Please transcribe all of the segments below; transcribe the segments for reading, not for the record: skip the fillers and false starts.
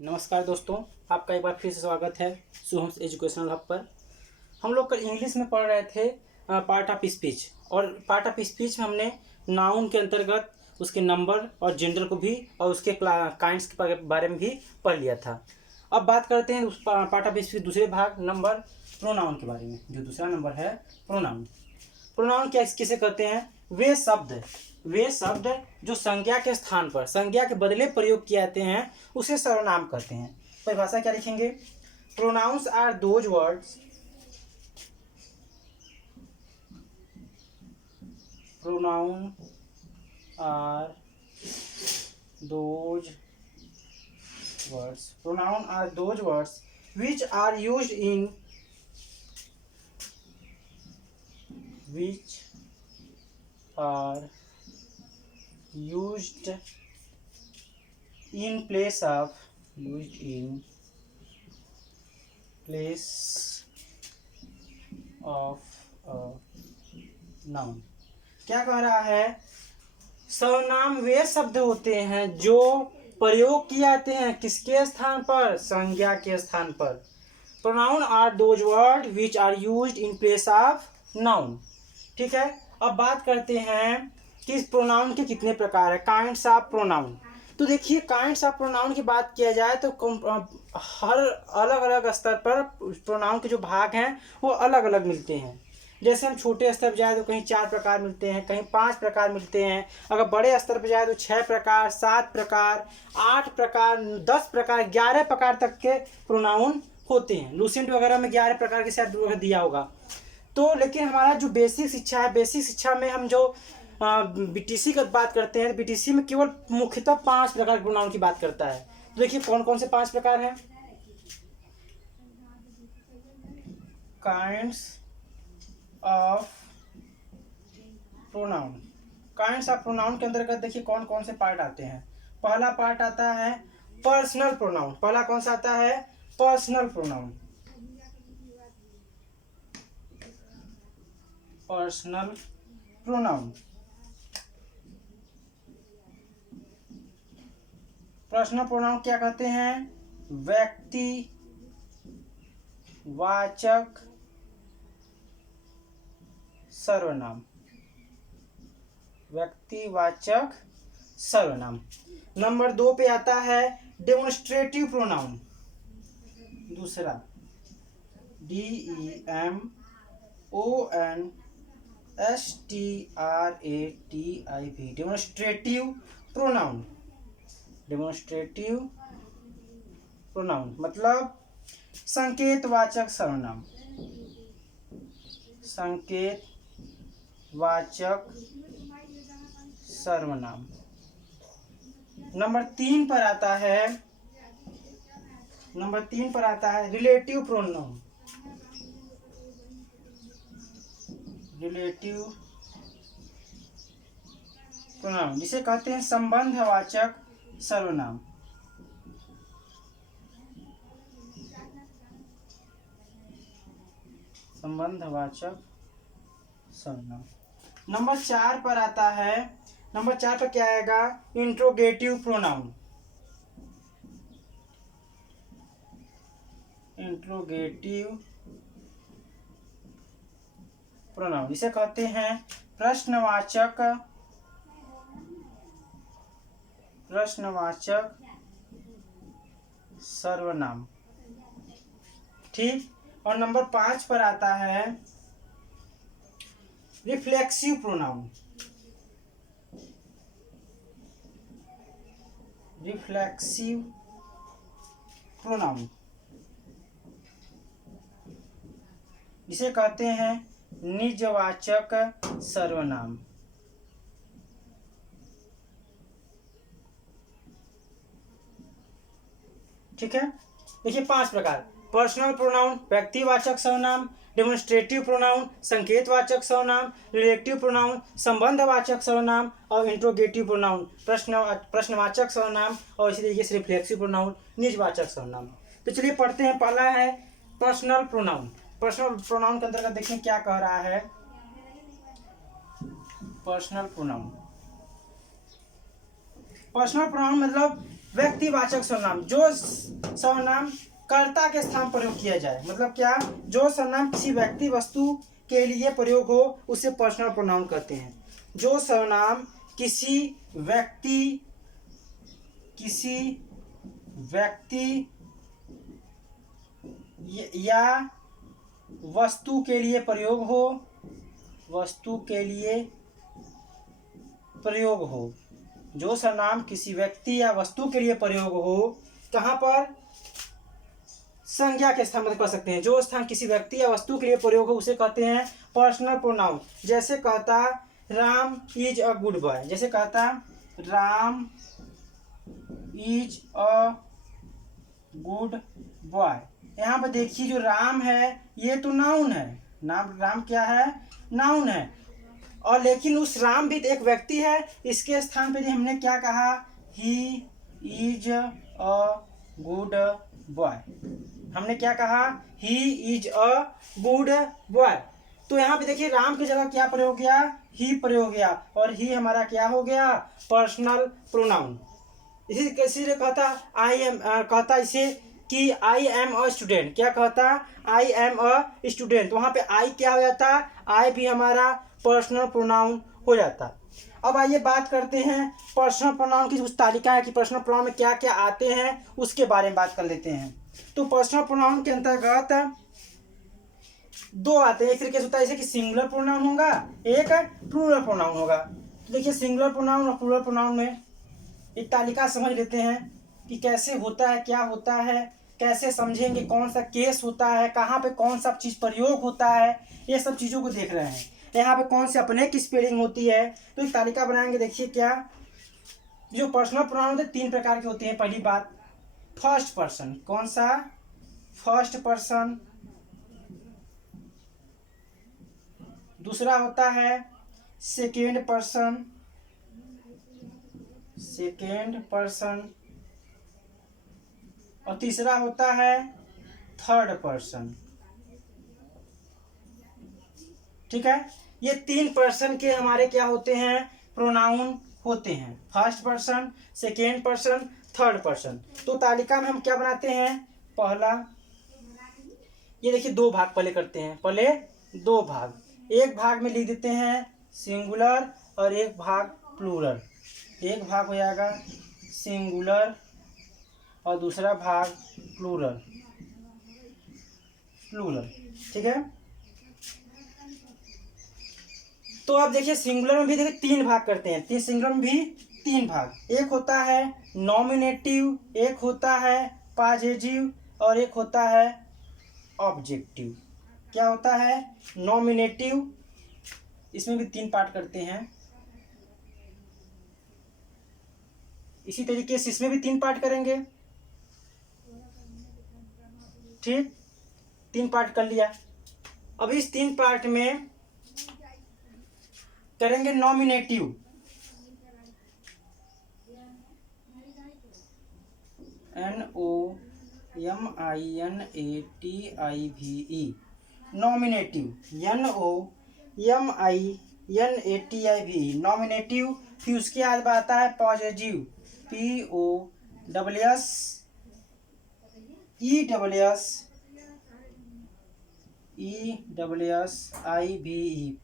नमस्कार दोस्तों, आपका एक बार फिर से स्वागत है शुभम एजुकेशनल हब पर। हम लोग कल इंग्लिश में पढ़ रहे थे पार्ट ऑफ स्पीच, और पार्ट ऑफ स्पीच में हमने नाउन के अंतर्गत उसके नंबर और जेंडर को भी और उसके काइंड्स के बारे में भी पढ़ लिया था। अब बात करते हैं उस पार्ट ऑफ स्पीच दूसरे भाग नंबर प्रोनाउन के बारे में। जो दूसरा नंबर है प्रोनाउन। प्रोनाउन क्या किसे कहते हैं? वे शब्द जो संज्ञा के स्थान पर संज्ञा के बदले प्रयोग किए जाते हैं उसे सर्वनाम कहते हैं। परिभाषा क्या लिखेंगे? Pronouns are those words pronoun are those words which are used in place of a noun। क्या कह रहा है? सर्वनाम वे शब्द होते हैं जो प्रयोग किए जाते हैं किसके स्थान पर? संज्ञा के स्थान पर। Pronoun are those word which are used in place of noun. ठीक है, अब बात करते हैं कि इस प्रोनाउन के कितने प्रकार है, काइंड्स ऑफ प्रोनाउन। तो देखिए, काइंड्स ऑफ प्रोनाउन की बात किया जाए तो हर अलग अलग स्तर पर प्रोनाउन के जो भाग हैं वो अलग अलग मिलते हैं। जैसे हम छोटे स्तर पर जाए तो कहीं 4 प्रकार मिलते हैं, कहीं 5 प्रकार मिलते हैं। अगर बड़े स्तर पर जाए तो 6 प्रकार, 7 प्रकार, 8 प्रकार, 10 प्रकार, 11 प्रकार तक के प्रोनाउन होते हैं। लूसेंट वगैरह में 11 प्रकार के शायद दिया होगा। तो लेकिन हमारा जो बेसिक शिक्षा है, बेसिक शिक्षा में हम जो बीटीसी का बात करते हैं, बीटीसी में केवल मुख्यतः 5 प्रकार के प्रोनाउन की बात करता है। तो देखिए कौन कौन से 5 प्रकार हैं। Kinds of pronoun. Kinds of pronoun के अंतर्गत देखिए कौन कौन से पार्ट आते हैं। पहला पार्ट आता है पर्सनल प्रोनाउन। पहला कौन सा आता है? Personal pronoun. Personal pronoun. Personal pronoun क्या कहते हैं? व्यक्ति वाचक सर्वनाम। व्यक्तिवाचक सर्वनाम। नंबर 2 पे आता है डेमोन्स्ट्रेटिव प्रोनाउन। दूसरा DEMONSTRATIV demonstrative pronoun. Demonstrative pronoun मतलब संकेतवाचक सर्वनाम। संकेतवाचक सर्वनाम। नंबर 3 पर आता है रिलेटिव प्रोनाउन। रिलेटिव प्रोनाउन जिसे कहते हैं संबंधवाचक सर्वनाम। संबंधवाचक सर्वनाम। नंबर 4 पर आता है, नंबर 4 पर क्या आएगा? Interrogative pronoun. इंट्रोगेटिव प्रोनाउन इसे कहते हैं प्रश्नवाचक सर्वनाम। ठीक। और नंबर 5 पर आता है रिफ्लेक्सिव प्रोनाउन। रिफ्लेक्सिव प्रोनाउन इसे कहते हैं निजवाचक सर्वनाम। ठीक है, देखिए 5 प्रकार। पर्सनल प्रोनाउन व्यक्तिवाचक सर्वनाम, डेमोन्स्ट्रेटिव प्रोनाउन संकेतवाचक सर्वनाम, रिलेटिव प्रोनाउन संबंधवाचक सर्वनाम और इंट्रोगेटिव प्रोनाउन प्रश्नवाचक सर्वनाम, और इसी तरीके से रिफ्लेक्सिव प्रोनाउन निजवाचक सर्वनाम। तो चलिए पढ़ते हैं। पहला है पर्सनल प्रोनाउन। पर्सनल प्रोनाउन के अंतर्गत देखिए क्या कह रहा है। पर्सनल प्रोनाउन मतलब व्यक्तिवाचक सर्वनाम, जो सर्वनाम कर्ता के स्थान प्रयोग किया जाए, मतलब क्या, जो सर्वनाम किसी व्यक्ति वस्तु के लिए प्रयोग हो उसे पर्सनल प्रोनाउन कहते हैं। जो सर्वनाम किसी व्यक्ति या वस्तु के लिए प्रयोग हो, जो सर्वनाम किसी व्यक्ति या वस्तु के लिए प्रयोग हो, कहाँ पर, संज्ञा के स्थान में कर सकते हैं। जो स्थान किसी व्यक्ति या वस्तु के लिए प्रयोग हो उसे कहते हैं पर्सनल प्रोनाउन। जैसे कहता Ram is a good boy, जैसे कहता Ram is a good boy. यहाँ पर देखिए जो राम है ये तो नाउन है, राम क्या है, नाउन है, और लेकिन उस राम भी एक व्यक्ति है। इसके स्थान पे हमने क्या कहा, he is a good boy. हमने क्या कहा, he is a good boy. तो यहाँ पे देखिए राम की जगह क्या प्रयोग किया, ही प्रयोग किया, और ही हमारा क्या हो गया, पर्सनल प्रोनाउन। इसीलिए कहता आई एम, कहता इसे कि आई एम अ स्टूडेंट, क्या कहता, आई एम अ स्टूडेंट। वहाँ पे आई क्या हो जाता, आई भी हमारा पर्सनल प्रोनाउन हो जाता। अब आइए बात करते हैं पर्सनल प्रोनाउन की उस तालिका है कि पर्सनल प्रोनाउन में क्या क्या आते हैं उसके बारे में बात कर लेते हैं। तो पर्सनल प्रोनाउन के अंतर्गत दो आते हैं। एक तरीके से होता है जैसे कि सिंगुलर प्रोनाउन होगा, एक प्लूरल प्रोनाउन होगा। तो देखिए सिंगुलर प्रोनाउन और प्लूरल प्रोनाउन में एक तालिका समझ लेते हैं कि कैसे होता है, क्या होता है, कैसे समझेंगे, कौन सा केस होता है, कहाँ पे कौन सा चीज़ प्रयोग होता है, ये सब चीज़ों को देख रहे हैं। यहाँ पे कौन से अपने की स्पेलिंग होती है, तो एक तालिका बनाएंगे। देखिए क्या, जो पर्सनल प्रोनाउन होते हैं तीन प्रकार के होते हैं। पहली बात फर्स्ट पर्सन, कौन सा, फर्स्ट पर्सन। दूसरा होता है सेकेंड पर्सन, और तीसरा होता है थर्ड पर्सन। ठीक है, ये तीन पर्सन के हमारे क्या होते हैं, प्रोनाउन होते हैं, first person, second person, third person. तो तालिका में हम क्या बनाते हैं, पहला, ये देखिए दो भाग पहले करते हैं, पहले दो भाग, एक भाग में लिख देते हैं सिंगुलर और एक भाग प्लूरल। एक भाग हो जाएगा सिंगुलर और दूसरा भाग प्लूरल। ठीक है, तो आप देखिए सिंगुलर में भी देखिए तीन भाग करते हैं, सिंगुलर में भी तीन भाग। एक होता है नॉमिनेटिव, एक होता है पॉजिटिव, और एक होता है ऑब्जेक्टिव। क्या होता है नॉमिनेटिव, इसमें भी तीन पार्ट करते हैं। इसी तरीके से इसमें भी तीन पार्ट करेंगे। ठीक, तीन पार्ट कर लिया। अब इस तीन पार्ट में करेंगे nominative. NOMINATIVE, nominative, NOMINATIVE, nominative. फिर उसके बाद आता है पॉजिटिव, POSSEWSIVE,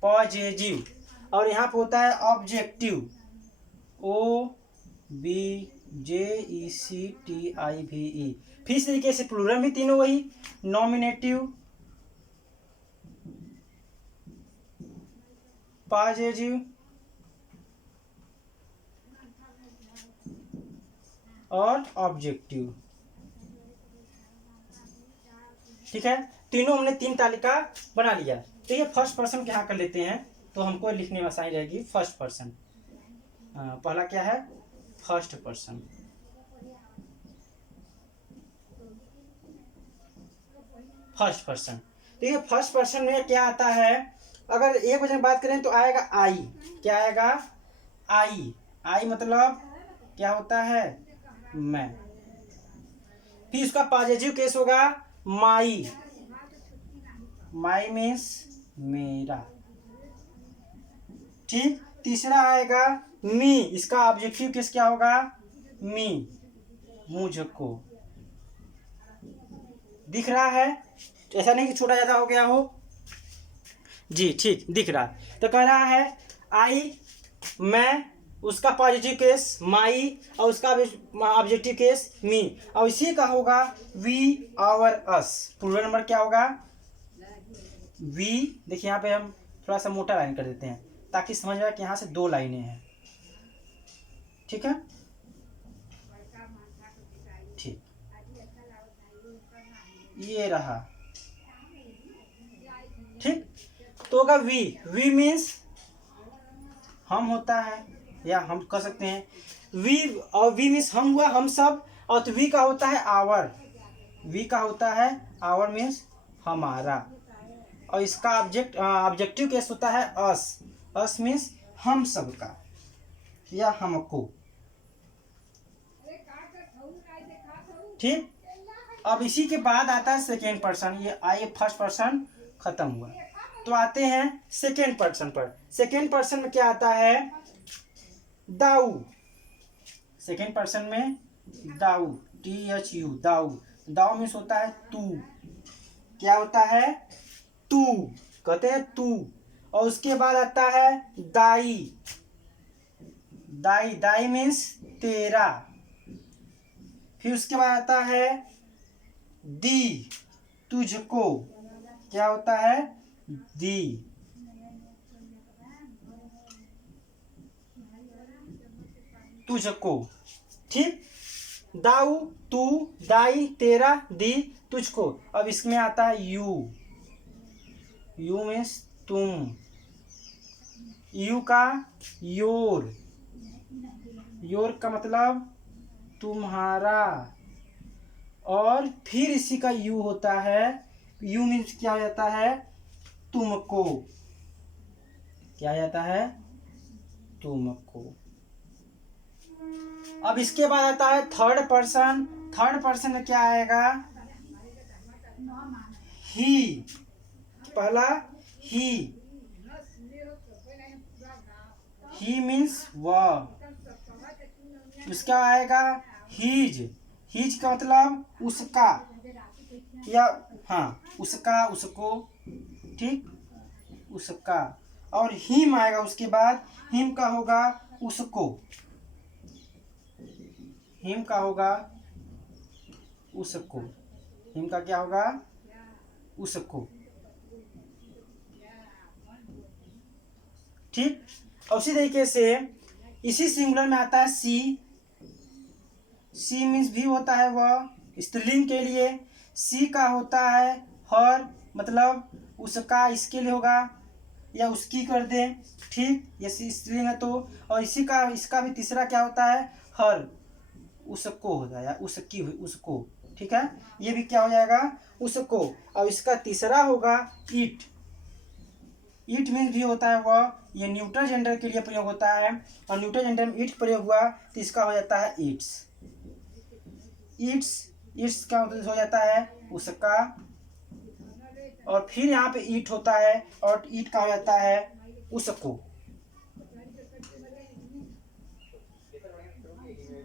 पॉजिटिव। और यहाँ पे होता है ऑब्जेक्टिव, OBJECTIVE। फिर इस तरीके से प्लूरल भी तीनों वही, नॉमिनेटिव, पॉजिटिव और ऑब्जेक्टिव। ठीक है, तीनों हमने तीन तालिका बना लिया। तो ये फर्स्ट पर्सन के यहाँ कर लेते हैं तो हमको लिखने में आसानी रहेगी। फर्स्ट पर्सन, पहला क्या है, फर्स्ट पर्सन। फर्स्ट पर्सन, तो ये फर्स्ट पर्सन में क्या आता है, अगर एक वचन बात करें तो आएगा आई। क्या आएगा, आई। आई मतलब क्या होता है, मैं। फिर उसका पॉजिटिव केस होगा माई, माई मीन्स मेरा। ठीक, तीसरा आएगा मी, इसका ऑब्जेक्टिव केस क्या होगा, मी। मुझको। दिख रहा है? ऐसा नहीं कि छोटा ज़्यादा हो गया हो जी, ठीक दिख रहा। तो कह रहा है आई, मैं, उसका पॉजिटिव केस माई और उसका ऑब्जेक्टिव केस मी, और इसी का होगा we, our, us. Plural number क्या होगा? वी। देखिए यहाँ पे हम थोड़ा सा मोटा लाइन कर देते हैं ताकि समझ में आए कि यहाँ से 2 लाइनें हैं। ठीक है, ठीक, ये रहा। ठीक, तो होगा वी। वी मीन्स हम होता है, या हम कह सकते हैं वी, और वी मीन्स हम हुआ, हम सब। और तो वी का होता है आवर। वी का होता है आवर मीन्स हमारा, और इसका ऑब्जेक्टिव केस होता है अस। अस मीन्स हम सबका या हमको। ठीक, अब इसी के बाद आता है सेकेंड पर्सन। ये आइए फर्स्ट पर्सन खत्म हुआ, तो आते हैं सेकेंड पर्सन पर। सेकेंड पर्सन में क्या आता है? दाऊ। सेकेंड पर्सन में दाऊ, THU, दाऊ। दाऊ मीन्स होता है तू। क्या होता है? तू, कहते हैं तू। और उसके बाद आता है दाई। दाई, दाई मीन्स तेरा। फिर उसके बाद आता है दी, तुझको। क्या होता है? दी। तुझको। ठीक, दाऊ, तू, दाई, तेरा, दी, तुझको। अब इसमें आता है यू। यू मीन्स तुम। यू का योर। योर का मतलब तुम्हारा। और फिर इसी का यू होता है। यू मीन्स क्या हो जाता है? तुमको। क्या हो जाता है? तुमको। अब इसके बाद आता है थर्ड पर्सन। थर्ड पर्सन में क्या आएगा? ही। पहला ही। ही मीन्स वह। उसका आएगा हीज। हीज का मतलब उसका, या हाँ उसका, उसको। ठीक, उसका। और हिम आएगा उसके बाद। हिम का होगा उसको। हिम का होगा उसको। हिम का क्या होगा? उसको। ठीक, और उसी तरीके से इसी सिंगुलर में आता है सी। सी मीन्स भी होता है वह, स्त्रीलिंग के लिए। सी का होता है हर, मतलब उसका, इसके लिए होगा, या उसकी कर दे। ठीक, ये स्त्रीलिंग है तो। और इसी का, इसका भी तीसरा क्या होता है? हर, उसको हो जाएगा, उसकी, उसको। ठीक है, ये भी क्या हो जाएगा? उसको। और इसका तीसरा होगा इट। इट मीन्स भी होता है वह, ये न्यूट्रल जेंडर के लिए प्रयोग होता है। और न्यूट्रल जेंडर में इट प्रयोग हुआ तो इसका हो जाता है इट्स। इट्स, इट्स का मतलब हो जाता है उसका। और फिर यहाँ पे इट होता है, और इट का हो जाता है उसको।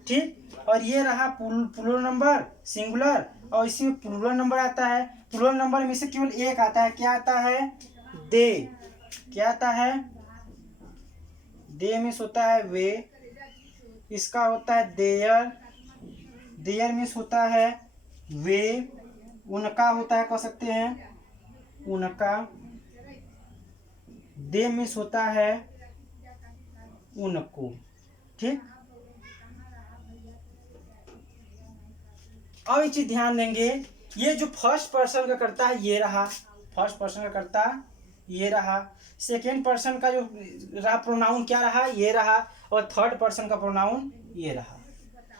ठीक, और ये रहा प्लूरल नंबर सिंगुलर। और इसमें प्लूरल नंबर आता है। प्लूरल नंबर में से केवल एक आता है। क्या आता है? दे। क्या आता है? दे मीन्स होता है वे। इसका होता है देयर। देयर मीन्स होता है वे। उनका होता है, कह सकते हैं उनका। दे मीन्स होता है उनको। ठीक, अब एक चीज ध्यान देंगे, ये जो फर्स्ट पर्सन का करता है ये रहा। फर्स्ट पर्सन का करता ये रहा। सेकेंड पर्सन का जो रहा प्रोनाउन क्या रहा? ये रहा। और थर्ड पर्सन का प्रोनाउन ये रहा।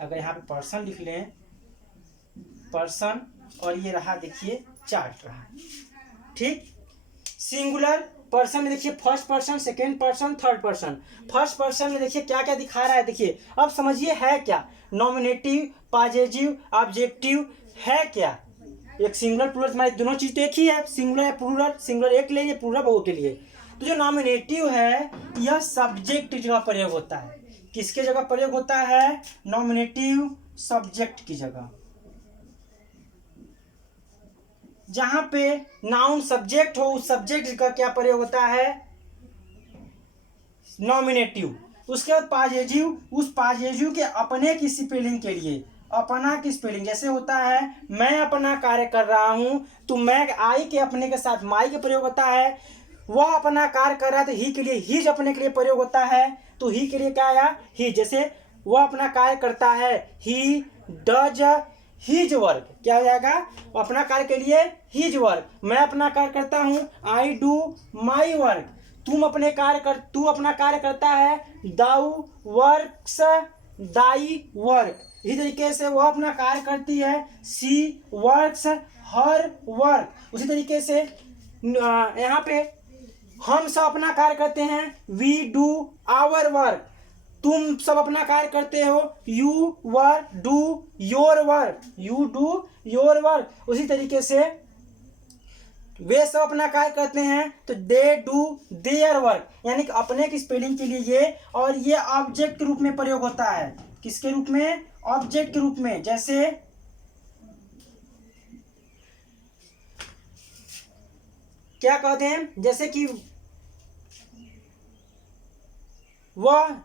अगर यहाँ पे पर्सन लिख लें, पर्सन, और ये रहा देखिए चार्ट रहा। ठीक, सिंगुलर पर्सन में देखिए first person, second person, third person. First person में देखिए क्या क्या दिखा रहा है। देखिए अब समझिए है क्या? नॉमिनेटिव, पॉजिटिव, ऑब्जेक्टिव है क्या? एक सिंगुलर प्लूरल, हमारी दोनों चीज तो एक ही है। सिंगुलर है प्लूरल, सिंगुलर एक के लिए, प्लूरल बहु के लिए। तो जो नॉमिनेटिव है यह सब्जेक्ट जगह प्रयोग होता है। किसके जगह प्रयोग होता है? नॉमिनेटिव सब्जेक्ट की जगह। जहां पे नाउन सब्जेक्ट हो उस सब्जेक्ट का क्या प्रयोग होता है, नॉमिनेटिव। उसके बाद पॉजिटिव, उस पॉजिटिव के अपने की स्पेलिंग के लिए, अपना की स्पेलिंग जैसे होता है मैं अपना कार्य कर रहा हूं, तो मैं आई के अपने के साथ माई का प्रयोग होता है। वह अपना कार्य कर रहा है तो ही के लिए हिज अपने के लिए प्रयोग होता है, तो ही के लिए क्या आया, ही। जैसे वह अपना कार्य करता है, ही डज हिज वर्क, क्या हो जाएगा, अपना कार्य के लिए हिज वर्क। मैं अपना कार्य करता हूं, आई डू माई वर्क। तू अपना कार्य करता है, दाऊ वर्क्स दाई वर्क। इसी तरीके से वह अपना कार्य करती है, सी वर्क्स हर वर्क। उसी तरीके से यहाँ पे हम सब अपना कार्य करते हैं, वी डू आवर वर्क। तुम सब अपना कार्य करते हो, you were do your work, you do your work. उसी तरीके से वे सब अपना कार्य करते हैं, तो दे डू देयर वर्क, यानी कि अपने की स्पेलिंग के लिए ये, और ये ऑब्जेक्ट के रूप में प्रयोग होता है। किसके रूप में, ऑब्जेक्ट के रूप में। जैसे क्या कहते हैं, जैसे कि वह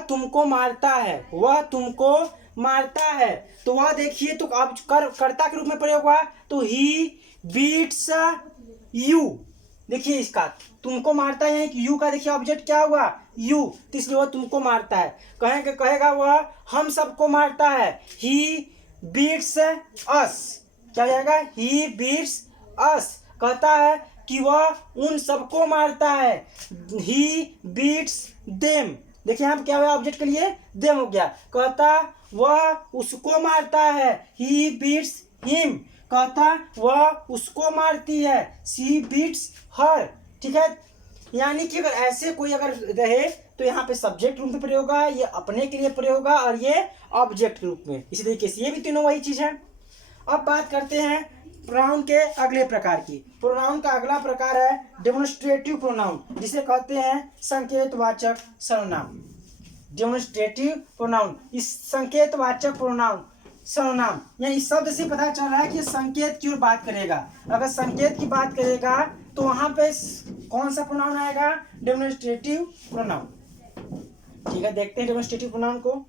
तुमको मारता है, वह तुमको मारता है। तो वह देखिए, तो अब कर्ता के रूप में प्रयोग हुआ, तो ही बीट्स यू। देखिए इसका तुमको मारता है, यू का देखिए ऑब्जेक्ट क्या हुआ, यू, तो इसलिए वह तुमको मारता है। कहेगा वह हम सबको मारता है, ही बीट्स अस। क्या हो जाएगा, ही बीट्स अस। कहता है कि वह उन सबको मारता है, ही बीट्स देम। देखिए यहाँ पे क्या हुआ, ऑब्जेक्ट के लिए देम हो गया। कहता वह उसको मारता है, ही बीट्स हिम। कहता वह उसको मारती है, सी बीट्स हर। ठीक है, यानी कि अगर ऐसे कोई अगर रहे तो यहाँ पे सब्जेक्ट रूप में प्रयोग होगा, ये अपने के लिए प्रयोग होगा, और ये ऑब्जेक्ट के रूप में। इसी तरीके से ये भी तीनों वही चीज है। अब बात करते हैं प्रोनाउन के अगले प्रकार की। प्रोनाउन का अगला प्रकार है डेमोन्स्ट्रेटिव प्रोनाउन, जिसे कहते हैं संकेतवाचक सर्वनाम। डेमोन्स्ट्रेटिव प्रोनाउन, इस संकेतवाचक प्रोनाउन सर्वनाम, यानी इस शब्द से पता चल रहा है कि संकेत की ओर बात करेगा। अगर संकेत की बात करेगा तो वहां पे कौन सा प्रोनाउन आएगा, डेमोन्स्ट्रेटिव प्रोनाउन। ठीक है, देखते हैं डेमोन्स्ट्रेटिव प्रोनाउन को।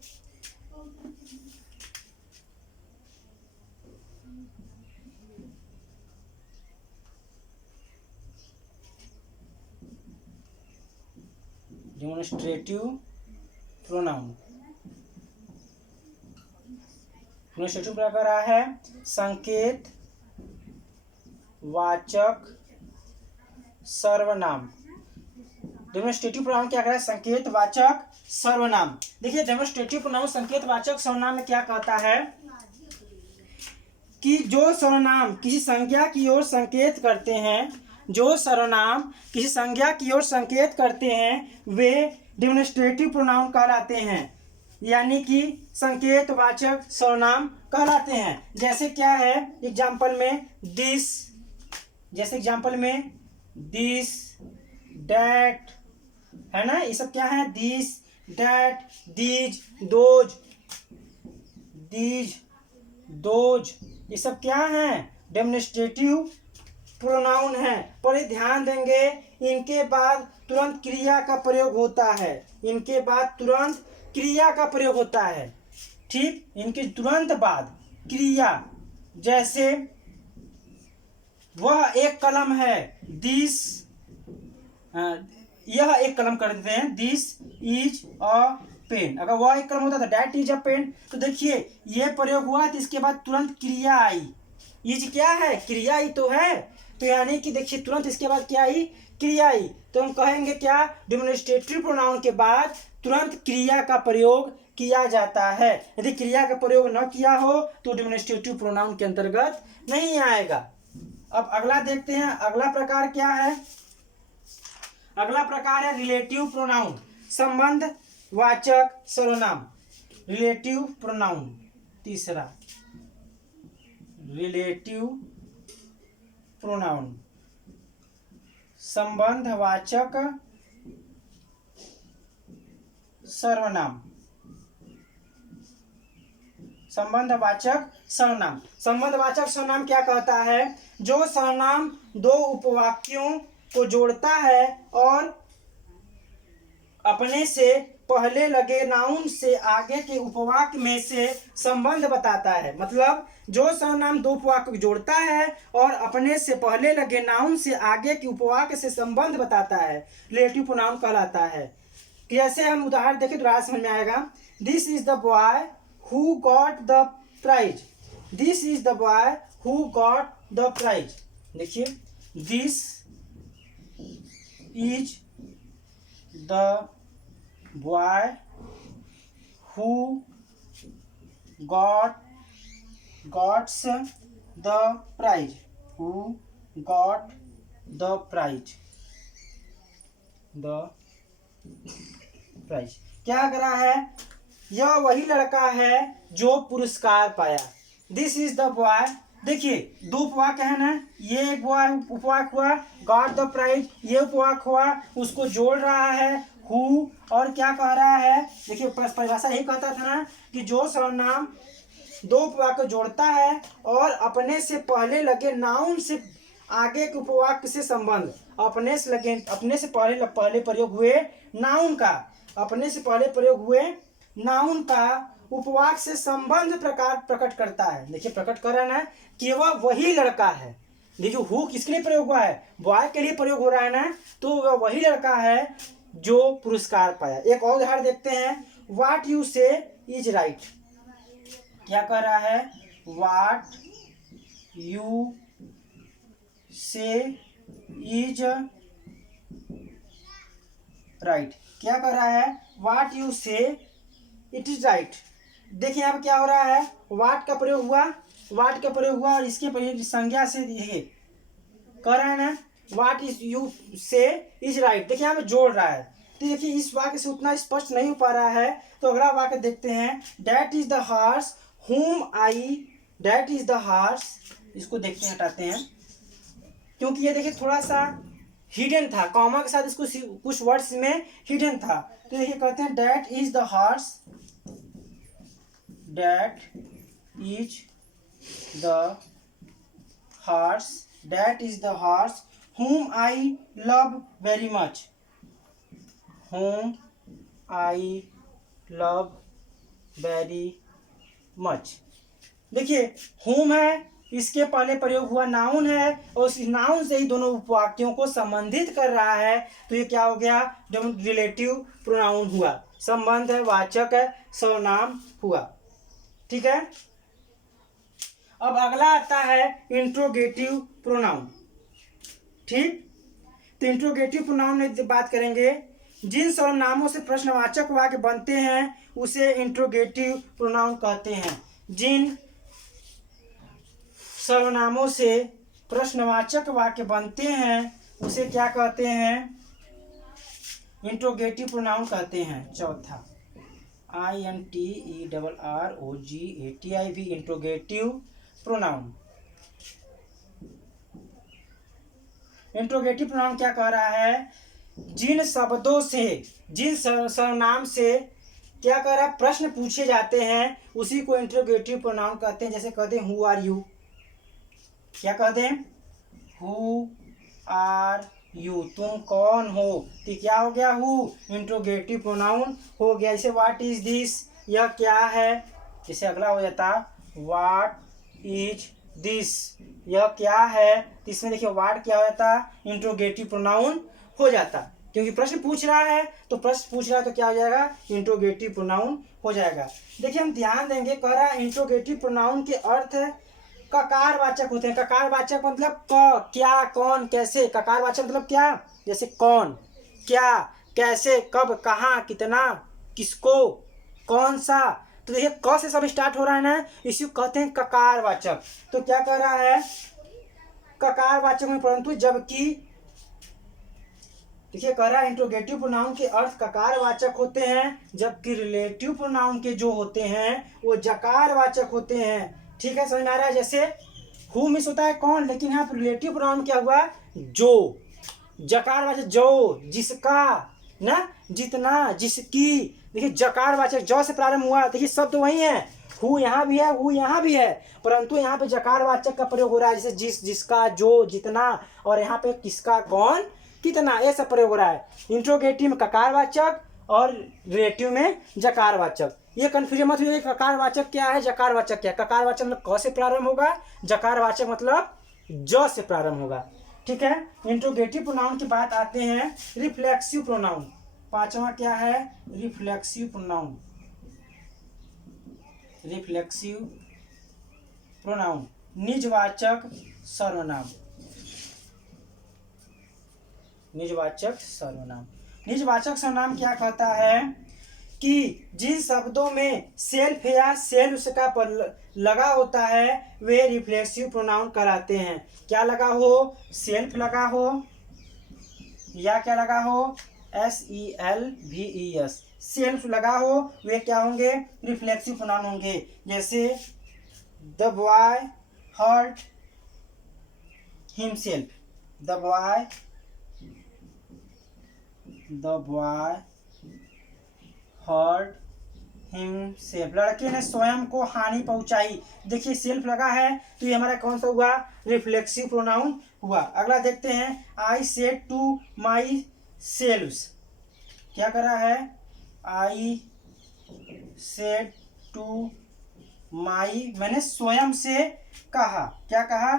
डेमोन्स्ट्रेटिव प्रोनाउन, डेमोन्स्ट्रेटिव प्रकार है संकेत वाचक सर्वनाम। डेमोन्स्ट्रेटिव प्रोनाउन क्या है, संकेत वाचक सर्वनाम। देखिए डेमोन्स्ट्रेटिव प्रोनाउन संकेत वाचक सर्वनाम में क्या कहता है कि जो सर्वनाम किसी संज्ञा की ओर संकेत करते हैं, जो सर्वनाम किसी संज्ञा की ओर संकेत करते हैं, वे डेमोन्स्ट्रेटिव प्रोनाउन कहलाते हैं, यानी कि संकेतवाचक सर्वनाम कहलाते हैं। जैसे क्या है एग्जाम्पल में, दिस, जैसे एग्जाम्पल में दिस, डैट, है ना, ये सब क्या है, दिस, डैट, दीज, दोज, ये सब क्या है, डेमोन्स्ट्रेटिव प्रोनाउन है। पर ध्यान देंगे, इनके बाद तुरंत क्रिया का प्रयोग होता है, इनके बाद तुरंत क्रिया का प्रयोग होता है। ठीक, इनके तुरंत बाद क्रिया। जैसे वह एक कलम है, दिस, यह एक कलम कर देते हैं, दिस इज अ पेन। अगर वह एक कलम होता तो डैट इज अ पेन। तो देखिए ये प्रयोग हुआ तो इसके बाद तुरंत क्रिया आई। इज क्या है, क्रिया ही तो है। तो यानी कि देखिए तुरंत इसके बाद क्या आई, क्रिया आई। तो हम कहेंगे क्या, डेमोन्स्ट्रेटिव प्रोनाउन के बाद तुरंत क्रिया का प्रयोग किया जाता है। यदि क्रिया का प्रयोग न किया हो तो डेमोन्स्ट्रेटिव प्रोनाउन के अंतर्गत नहीं आएगा। अब अगला देखते हैं, अगला प्रकार क्या है। अगला प्रकार है रिलेटिव प्रोनाउन, संबंध वाचक सर्वनाम। रिलेटिव प्रोनाउन, तीसरा रिलेटिव प्रोनाउन, संबंधवाचक सर्वनाम। संबंधवाचक सर्वनाम। संबंधवाचक सर्वनाम क्या कहता है? जो सर्वनाम दो उपवाक्यों को जोड़ता है और अपने से पहले लगे नाउन से आगे के उपवाक्य में से संबंध बताता है। मतलब जो सर्वनाम दो उपवाक्य को जोड़ता है और अपने से पहले लगे नाउन से आगे के उपवाक्य से संबंध बताता है, रिलेटिव प्रोनाउन कहलाता है। कैसे? हम उदाहरण देखें तो समझ में आएगा। This is the boy who got the prize. This is the boy who got the prize. देखिए, this is the boy who gots the prize. Who got the prize. The prize क्या कर रहा है? यह वही लड़का है जो पुरस्कार पाया। This is the boy. देखिए, दो उपवाक्य है ना, ये एक उपवाक्य हुआ, गॉट द प्राइज, ये उपवाक्य हुआ, उसको जोड़ रहा है हु, और क्या कह रहा है? देखिए, परिभाषा यही कहता था ना कि जो सर्वनाम दो उपवाक्य जोड़ता है और अपने से पहले लगे नाउन से आगे के उपवाक्य से संबंध, अपने से पहले प्रयोग हुए नाउन का, अपने से पहले प्रयोग हुए नाउन का उपवाक्य से संबंध प्रकट करता है। देखिए, प्रकट कर रहा है ना कि वह वही लड़का है। देखिए, हु किसके लिए प्रयोग हुआ है? बॉय के लिए प्रयोग हो रहा है ना, तो वह वही लड़का है जो पुरस्कार पाया। एक और उदाहरण देखते हैं। व्हाट यू से इज राइट। क्या कह रहा है? व्हाट यू से इज राइट। क्या कर रहा है? व्हाट यू से इट इज राइट। देखिए, यहाँ पे क्या हो रहा है? व्हाट का प्रयोग हुआ, व्हाट का प्रयोग हुआ और इसके संज्ञा से ये कर रहा है ना, व्हाट इज यू से इज राइट। देखिए, यहाँ पे जोड़ रहा है। तो देखिए, इस वाक्य से उतना स्पष्ट नहीं हो पा रहा है, तो अगला वाक्य देखते हैं। डैट इज द हॉर्स हुम आई। डैट इज द हॉर्स, इसको देखते हैं, हटाते हैं, क्योंकि ये देखिए थोड़ा सा हिडन था, कॉमा के साथ इसको कुछ वर्ड्स में हिडन था। तो देखिए, कहते हैं that is the horse. That is the horse. That is the horse whom I love very much. Whom I love very much. देखिए, whom है, इसके पहले प्रयोग हुआ नाउन है और उस नाउन से ही दोनों उपवाक्यों को संबंधित कर रहा है। तो ये क्या हो गया? जब रिलेटिव प्रोनाउन हुआ, संबंध है, वाचक है, सर्वनाम हुआ। ठीक है। अब अगला आता है इंट्रोगेटिव प्रोनाउन। ठीक, तो इंट्रोगेटिव प्रोनाउन में बात करेंगे। जिन सर्वनामों से प्रश्नवाचक वाक्य बनते हैं उसे इंट्रोगेटिव प्रोनाउन कहते हैं। जिन सर्वनामों से प्रश्नवाचक वाक्य बनते हैं उसे क्या कहते हैं? इंट्रोगेटिव प्रोनाउन कहते हैं। चौथा, INTERROGATIV, interrogative pronoun. Interrogative pronoun क्या कह रहा है? जिन शब्दों से, जिन सर्वनाम से क्या कह रहा है, प्रश्न पूछे जाते हैं उसी को इंट्रोगेटिव प्रोनाउन कहते हैं। जैसे कहते हैं हु आर यू। क्या कहते हैं? हु आर यू, तुम कौन हो। तो क्या हो गया? हु इंट्रोगेटिव प्रोनाउन हो गया। जैसे व्हाट इज दिस, यह क्या है। जैसे अगला हो जाता व्हाट इज दिस, यह क्या है। तो इसमें देखिए व्हाट क्या हो जाता? इंट्रोगेटिव प्रोनाउन हो जाता, क्योंकि प्रश्न पूछ रहा है, तो प्रश्न पूछ रहा है तो क्या हो जाएगा? इंट्रोगेटिव प्रोनाउन हो जाएगा। देखिए, हम ध्यान देंगे, कह रहा इंट्रोगेटिव प्रोनाउन के अर्थ ककारवाचक होते हैं। ककारवाचक मतलब क, क्या, कौन, कैसे। ककारवाचक मतलब क्या? जैसे कौन, क्या, कैसे, कब, कहाँ, कितना, किसको, कौन सा। तो देखिए, क से सब स्टार्ट हो रहा है ना, इसी को कहते हैं ककारवाचक। तो क्या कह रहा है? ककारवाचक में परंतु जबकि, देखिए कह रहा है इंट्रोगेटिव प्रोनाउन के अर्थ ककारवाचक होते हैं, जबकि रिलेटिव प्रोनाउन के जो होते हैं वो जकारवाचक होते हैं। ठीक है, समझ में आ रहा है। जैसे हु मिस होता है कौन, लेकिन यहाँ पर रिलेटिव प्रोनाउन क्या हुआ? जो। जकारवाचक जो, जिसका ना, जितना, जिसकी। देखिए जकारवाचक जो से प्रारंभ हुआ, देखिए शब्द वही है हु यहाँ भी है, हु यहाँ भी है, परंतु यहाँ पे जकारवाचक का प्रयोग हो रहा है, जैसे जिस, जिसका, जो, जितना, और यहाँ पे किसका, कौन, कितना, ऐसा प्रयोग हो रहा है। इंट्रोगेटिव में ककारवाचक और रिलेटिव में जकारवाचक। ये कंफ्यूजन मत हुई, ककारवाचक क्या है, जकारवाचक क्या है। ककारवाचक मतलब क से प्रारंभ होगा, जकारवाचक मतलब ज से प्रारंभ होगा। ठीक है। इंट्रोगेटिव प्रोनाउन की बात आते हैं। रिफ्लेक्सिव प्रोनाउन, पांचवा क्या है, रिफ्लेक्सिव प्रोनाउन। रिफ्लेक्सिव प्रोनाउन निजवाचक सर्वनाम। निजवाचक सर्वनाम, निजवाचक सर्वनाम क्या कहता है कि जिन शब्दों में सेल्फ या सेल्फ का लगा होता है वे रिफ्लेक्सिव प्रोनाउन कहलाते हैं। क्या लगा हो, सेल्फ लगा हो या क्या लगा हो, SELVES, सेल्फ लगा हो, वे क्या होंगे, रिफ्लेक्सिव प्रोनाउन होंगे। जैसे the boy hurt himself, the boy hurt himself, लड़के ने स्वयं को हानि पहुंचाई। देखिए सेल्फ लगा है तो ये हमारा कौन सा हुआ, रिफ्लेक्सिव प्रोनाउन हुआ। अगला देखते हैं, I said to my selves, क्या कर रहा है, आई सेड टू माई, मैंने स्वयं से कहा, क्या कहा,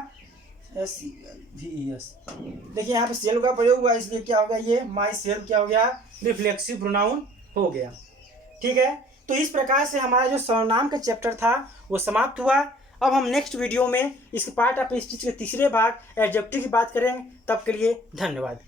SELVES। देखिए यहाँ पे सेल्फ का प्रयोग हुआ, इसलिए क्या हो गया, ये माई सेल्फ क्या हो गया, रिफ्लेक्सिव प्रोनाउन हो गया। ठीक है। तो इस प्रकार से हमारा जो सर्वनाम का चैप्टर था वो समाप्त हुआ। अब हम नेक्स्ट वीडियो में इस पार्ट ऑफ स्पीच के तीसरे भाग एडजेक्टिव की बात करेंगे। तब के लिए धन्यवाद।